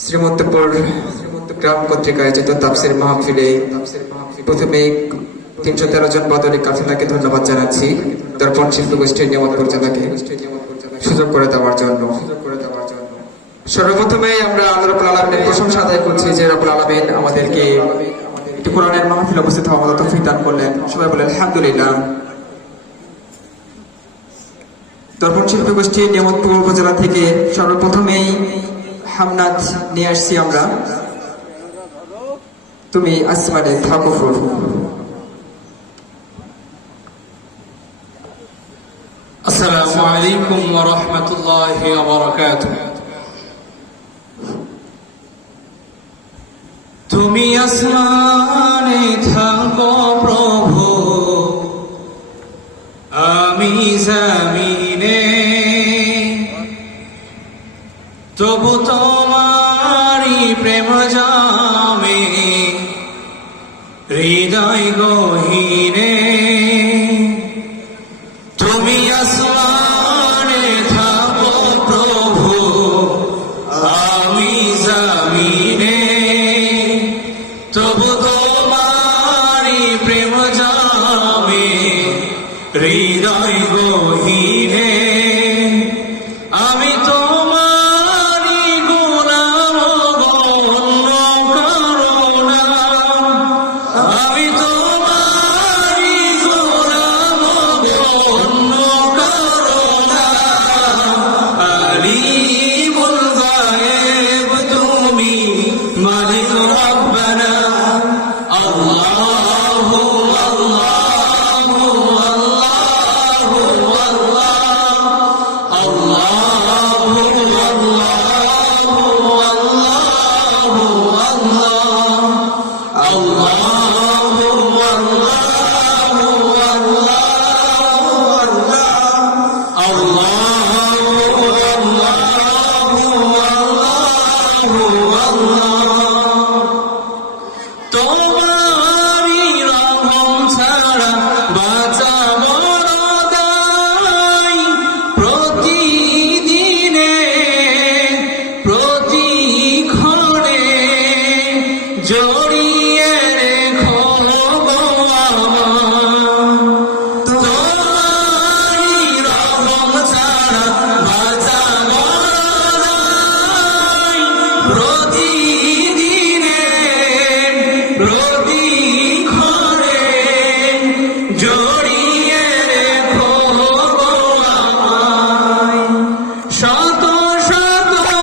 শ্রীমন্তপুর গ্রাম কর্তৃক আয়োজিত তাফসির মাহফিলে প্রথমে 313 জন বদরি কাফেলাকে ধন্যবাদ জানাচ্ছি দর্পণ শিল্পী গোষ্ঠীর নিয়ামত পরিচালককে সুযোগ করে দেওয়ার জন্য। সর্বপ্রথমে আমরা আল্লাহ রাব্বুল আলামিনের প্রশংসা আদায় করছি যে রাব্বুল আলামিন আমাদেরকে একটি কোরআনের মাহফিলে উপস্থিত হওয়ার মতো তৌফিক দান করলেন। সবাই বলেন আলহামদুলিল্লাহ। দর্পণ শিল্পী গোষ্ঠী নিয়ামতপুর উপজেলা থেকে সর্বপ্রথমেই হামনাত নিয়ে আসছি আমরা, তুমি আসমানে থাকো প্রভু। আসসালামু আলাইকুম ওয়া রাহমাতুল্লাহি ওয়া বারাকাতুহু। তুমি আসমানে থাকো প্রভু, আমি জমিনে, তবু তোমারি প্রেম জানে